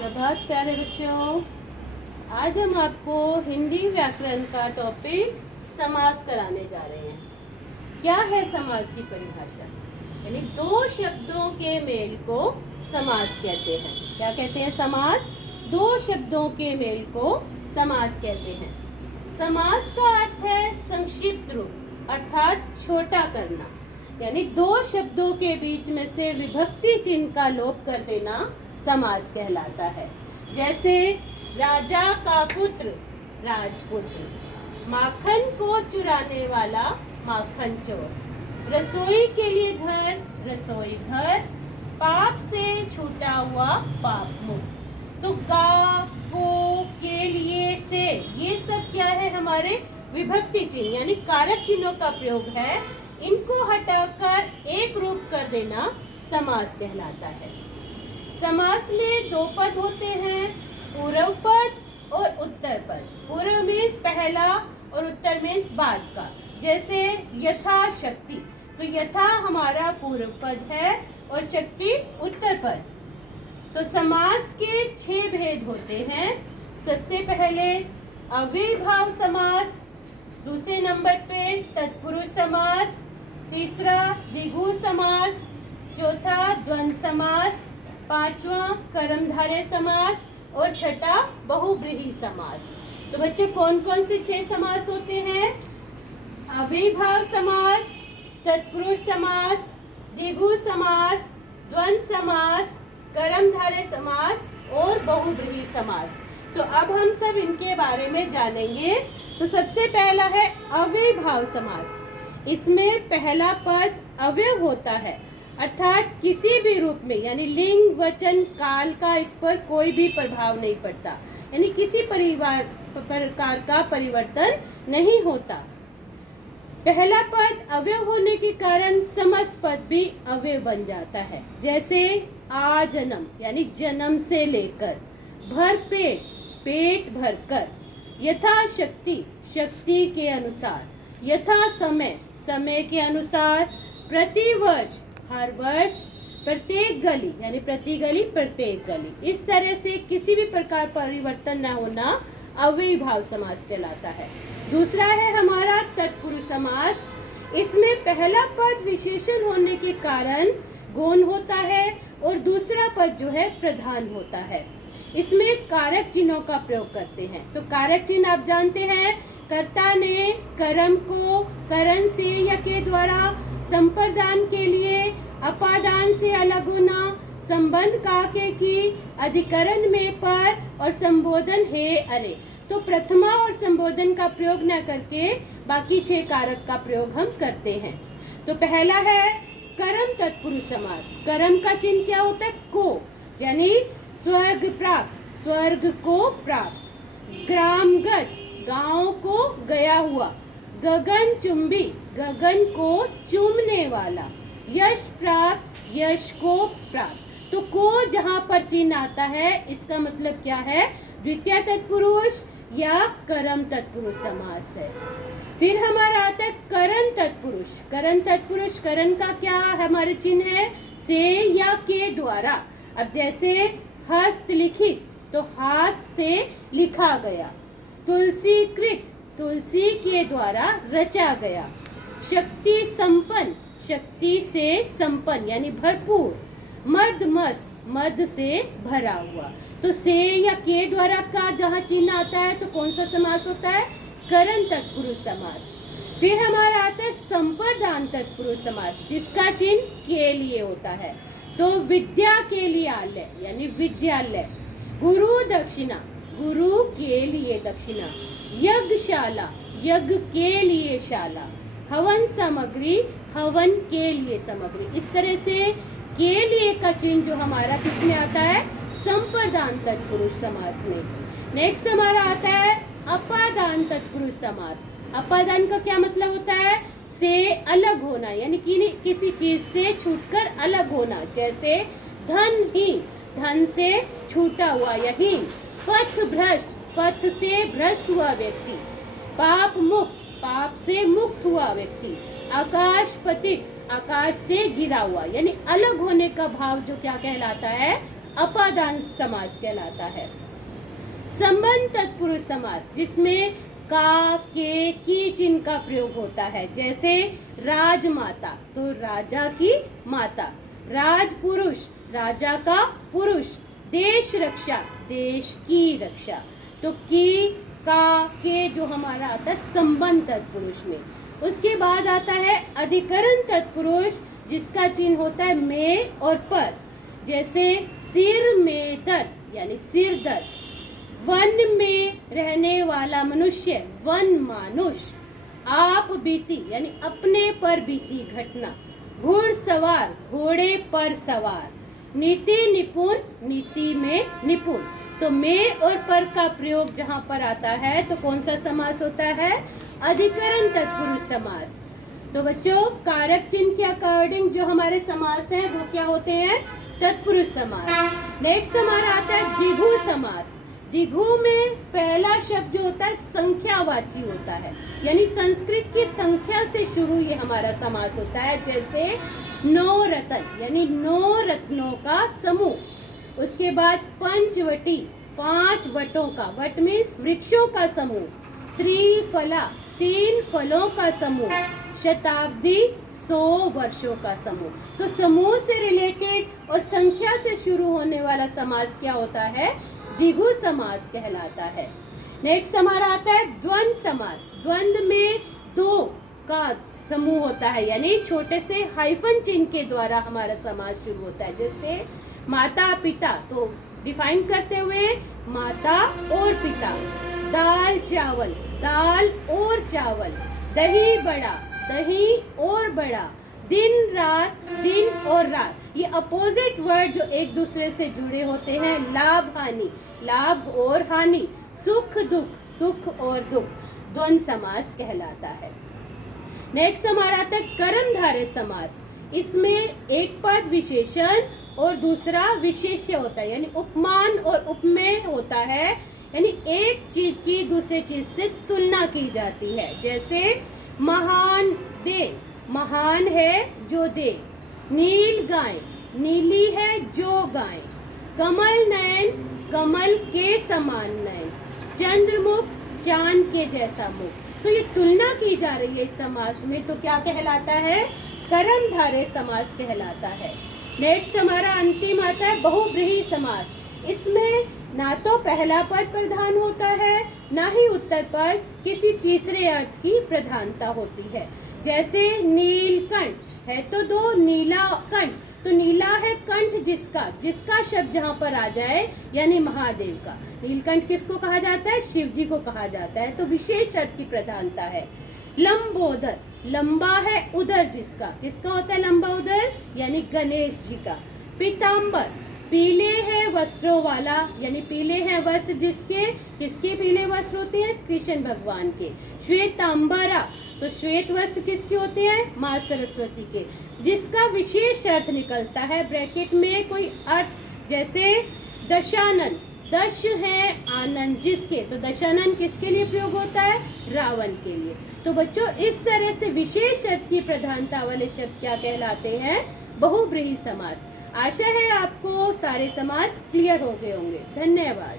प्रभात प्यारे बच्चों। आज हम आपको हिंदी व्याकरण का टॉपिक समास कराने जा रहे हैं। क्या है समास की परिभाषा? यानी दो शब्दों के मेल को समास कहते हैं। क्या कहते हैं? समास। दो शब्दों के मेल को समास कहते हैं। समास का अर्थ है संक्षिप्त रूप अर्थात छोटा करना, यानी दो शब्दों के बीच में से विभक्ति चिन्ह का लोप कर देना समास कहलाता है। जैसे राजा का पुत्र राजपुत्र, माखन को चुराने वाला माखन चोर, रसोई के लिए घर रसोई घर, पाप से छूटा हुआ पाप मुक्त। तो गा को के लिए से ये सब क्या है? हमारे विभक्ति चिन्ह यानी कारक चिन्हों का प्रयोग है। इनको हटाकर एक रूप कर देना समास कहलाता है। समास में दो पद होते हैं, पूर्व पद और उत्तर पद। पूर्व मीन्स पहला और उत्तर मीन्स बाद का। जैसे यथा शक्ति, तो यथा हमारा पूर्व पद है और शक्ति उत्तर पद। तो समास के 6 भेद होते हैं। सबसे पहले अव्ययीभाव समास, दूसरे नंबर पे तत्पुरुष समास, तीसरा द्विगु समास, चौथा द्वंद्व समास, पांचवा कर्मधारय समास और छठा बहुब्रीहि समास। तो बच्चों कौन कौन से 6 समास होते हैं? अव्ययीभाव समास, तत्पुरुष समास, द्विगु समास, द्वंद्व समास, कर्मधारय समास और बहुब्रीहि समास। तो अब हम सब इनके बारे में जानेंगे। तो सबसे पहला है अव्ययीभाव समास। इसमें पहला पद अव्यय होता है, अर्थात किसी भी रूप में, यानी लिंग वचन काल का इस पर कोई भी प्रभाव नहीं पड़ता, यानी किसी प्रकार का परिवर्तन नहीं होता। पहला पद अव्यय होने के कारण समस्त पद भी अव्यय बन जाता है। जैसे आ जन्म यानी जन्म से लेकर, भर पेट पेट भर कर, यथा शक्ति शक्ति के अनुसार, यथा समय समय के अनुसार, प्रतिवर्ष हर वर्ष, प्रत्येक गली यानी प्रति गली प्रत्येक गली। इस तरह से किसी भी प्रकार परिवर्तन न होना अव्ययीभाव समास कहलाता है। दूसरा है हमारा तत्पुरुष समास। इसमें पहला पद विशेषण होने के कारण गौण होता है और दूसरा पद जो है प्रधान होता है। इसमें कारक चिन्हों का प्रयोग करते हैं। तो कारक चिन्ह आप जानते हैं, कर्ता ने कर्म को करण से या के द्वारा, संप्रदान के लिए अपादान से अलग होना, संबंध का के की, अधिकरण में पर और संबोधन है अरे। तो प्रथमा और संबोधन का प्रयोग न करके बाकी 6 कारक का प्रयोग हम करते हैं। तो पहला है कर्म तत्पुरुष समास। कर्म का चिन्ह क्या होता है? को, यानी स्वर्ग प्राप्त स्वर्ग को प्राप्त, ग्रामगत गांव को गया हुआ, गगन चुंबी गगन को चूमने वाला, यश प्राप्त यश को प्राप्त। तो को जहाँ पर चिन्ह आता है इसका मतलब क्या है? द्वितीय तत्पुरुष या कर्म तत्पुरुष समास है। फिर हमारा आता है करण तत्पुरुष। करण तत्पुरुष, करण का क्या हमारे चिन्ह है? से या के द्वारा। अब जैसे हस्तलिखित तो हाथ से लिखा गया, तुलसीकृत तुलसी के द्वारा रचा गया, शक्ति संपन्न शक्ति से संपन्न यानी भरपूर, मद मद से भरा हुआ। तो से या के द्वारा का जहाँ चिन्ह आता है तो कौन सा समास होता है? करण तत्पुरुष समास। फिर हमारा आता है संप्रदान तत्पुरुष समास, जिसका चिन्ह के लिए होता है। तो विद्या के लिए आलय यानी विद्यालय, गुरु दक्षिणा गुरु के लिए दक्षिणा, यज्ञशाला यज्ञ के लिए शाला, हवन सामग्री हवन के लिए सामग्री। इस तरह से के लिए का चिन्ह जो हमारा किसमें आता है? संप्रदान तत्पुरुष समास में। नेक्स्ट हमारा आता है अपादान तत्पुरुष समास। अपादान का क्या मतलब होता है? से अलग होना, यानी किसी चीज से छूटकर अलग होना। जैसे धनहीन धन से छूटा हुआ या हीन, पथ भ्रष्ट पथ से भ्रष्ट हुआ व्यक्ति, पाप मुक्त पाप से मुक्त हुआ व्यक्ति, आकाश पतित आकाश से गिरा हुआ, यानी अलग होने का भाव जो क्या कहलाता है? अपादान समास कहलाता है। संबंध तत्पुरुष समास जिसमें का, के, की चिन्ह का प्रयोग होता है, जैसे राजमाता तो राजा की माता, राजपुरुष राजा का पुरुष, देश रक्षा देश की रक्षा। तो की, का, के जो हमारा आता है संबंध तत्पुरुष में। उसके बाद आता है अधिकरण तत्पुरुष जिसका चिन्ह होता है में और पर, जैसे सिर में दर्द यानी सिर दर्द, वन में रहने वाला मनुष्य वन मानुष, आप बीती यानी अपने पर बीती घटना, घुड़सवार घोड़े पर सवार, नीति निपुण नीति में निपुण। तो में और पर का प्रयोग जहाँ पर आता है तो कौन सा समास होता है? अधिकरण तत्पुरुष समास। तो बच्चों कारक चिन्ह के अकॉर्डिंग जो हमारे समास हैं वो क्या होते हैं? तत्पुरुष समास। नेक्स्ट हमारा आता है द्विगु समास। द्विगु में पहला शब्द जो होता है संख्यावाची होता है, यानी संस्कृत की संख्या से शुरू ये हमारा समास होता है, जैसे नौ रत्न यानी 9 रत्नों का समूह। उसके बाद पंचवटी 5 वटों का, वट में वृक्षों का समूह, त्रिफला 3 फलों का समूह, शताब्दी 100 वर्षों का समूह। तो समूह से रिलेटेड और संख्या से शुरू होने वाला समास क्या होता है? द्विगु समास कहलाता है। नेक्स्ट हमारा आता है द्वंद्व समास। द्वंद्व में 2 का समूह होता है, यानी छोटे से हाइफन चिन्ह के द्वारा हमारा समास शुरू होता है, जैसे माता पिता। तो डिफाइन करते हुए माता और पिता, दाल चावल दाल और चावल, दही बड़ा दही और बड़ा, दिन रात दिन और रात। ये अपोजिट वर्ड जो एक दूसरे से जुड़े होते हैं, लाभ हानि लाभ और हानि, सुख दुख सुख और दुख, द्वंद्व समास कहलाता है। नेक्स्ट हमारा आता है कर्मधारय समास। इसमें एक पद विशेषण और दूसरा विशेष्य होता है, यानी उपमान और उपमेय होता है, यानी एक चीज की दूसरे चीज से तुलना की जाती है, जैसे महान दे महान है जो दे, नील गाय नीली है जो गाय, कमल नयन कमल के समान नयन, चंद्रमुख चांद के जैसा मुख। तो ये तुलना की जा रही है इस समास में, तो क्या कहलाता है? कर्मधारय समास कहलाता है। नेक्स्ट हमारा अंतिम आता है बहुब्रीहि समास। इसमें ना तो पहला पद प्रधान होता है, ना ही उत्तर पद, किसी तीसरे अर्थ की प्रधानता होती है, जैसे नीलकंठ है तो 2 नीला कंठ। तो नीला है कंठ जिसका शब्द जहाँ पर आ जाए, यानी महादेव का। नीलकंठ किसको कहा जाता है? शिव जी को कहा जाता है, तो विशेष अर्थ की प्रधानता है। लंबोदर लंबा है उदर किसका होता है लंबा उदर? यानी गणेश जी का। पीताम्बर पीले हैं वस्त्रों वाला, यानी पीले हैं वस्त्र किसके पीले वस्त्र होते हैं? कृष्ण भगवान के। श्वेतांबरा तो श्वेत वस्त्र किसके होते हैं? माँ सरस्वती के, जिसका विशेष अर्थ निकलता है ब्रैकेट में कोई अर्थ, जैसे दशानन दश है आनंद जिसके, तो दशानन किसके लिए प्रयोग होता है? रावण के लिए। तो बच्चों इस तरह से विशेष अर्थ की प्रधानता वाले शब्द क्या कहलाते हैं? बहुब्रीहि समास। आशा है आपको सारे समास क्लियर हो गए होंगे। धन्यवाद।